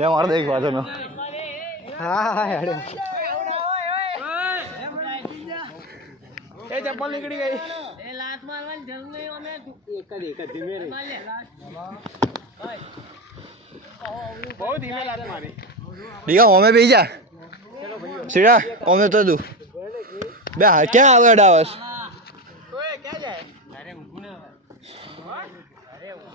मार दे एक बात ना। हाँ यार ये चप्पल निकली गई। ए लात मारवानी जरूर नहीं हो मैं एक धीमे रे बहुत धीमे लात मारी ठीक है ओमे बेही जा सीधा ओमे तो दू बे क्या आवे डावस